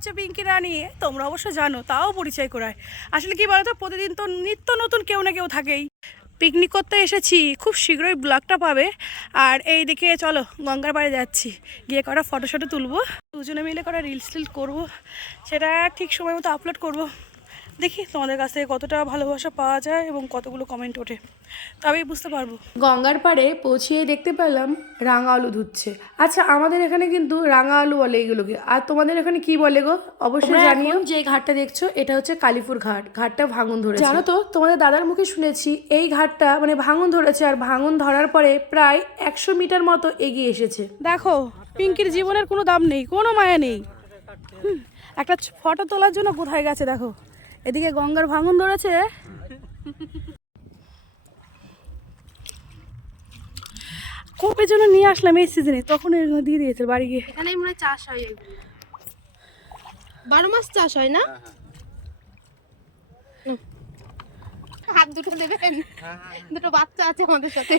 হচ্ছে পিঙ্কি রানী, তোমরা অবশ্য জানো, তাও পরিচয় করায়। আসলে কি বলতো, প্রতিদিন তো নিত্য নতুন কেউ না কেউ থাকেই। পিকনিক করতে এসেছি, খুব শীঘ্রই ব্লগটা পাবে। আর এই দিকে চলো গঙ্গার পাড়ে যাচ্ছি, গিয়ে কটা ফটোশটো তুলবো, দুজনে মিলে কটা রিলস টিলস করবো, সেটা ঠিক সময় মতো আপলোড করবো। দেখি তোমাদের কাছ থেকে কতটা ভালোবাসা পাওয়া যায় এবং কতগুলো কমেন্ট ওঠে, তবেই বুঝতে পারবো। গঙ্গার পাড়ে পৌঁছিয়ে দেখতে পেলাম রাঙা আলু ধুচ্ছে। আচ্ছা, আমাদের এখানে কিন্তু রাঙা আলু বলে এইগুলোকে, আর তোমাদের এখানে কি বলে গো অবশ্যই জানিও। যে ঘাটটা দেখছো এটা হচ্ছে কালীপুর ঘাট, ঘাটটা ভাঙন ধরেছে। জানো তো, তোমাদের দাদার মুখে শুনেছি এই ঘাটটা মানে ভাঙন ধরেছে, আর ভাঙন ধরার পরে প্রায় 100 মিটার মতো এগিয়ে এসেছে। দেখো, পিঙ্কির জীবনের কোনো দাম নেই, কোনো মায়া নেই। একটা ফটো তোলার জন্য কোথায় গেছে দেখো, এদিকে গঙ্গার ভাঙন ধরেছে। কবে জন্য নিয়ে আসলাম এই সিজনে, তখন এগুলো দিয়ে দিয়েছে বাড়ি গিয়ে। এখানে মনে হয় চাষ হয়, 12 মাস চাষ হয় না? হাত দুটো দেবেন, দুটো বাচ্চা আছে আমাদের সাথে।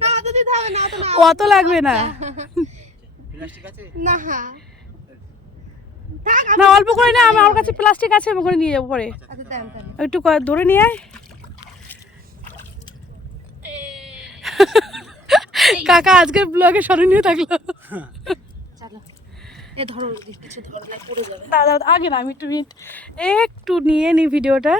না অত দিতে হবে না, অত লাগবে না, না না অল্প করে না, আমার কাছে প্লাস্টিক আছে, আমি ওখানে নিয়ে যাবো পরে। একটু ধরে নিয়ে আয়। কাকা আজকের ব্লগে স্মরণীয় থাকলো। দাদা আগে না, আমি একটু একটু নিয়ে নি ভিডিওটা।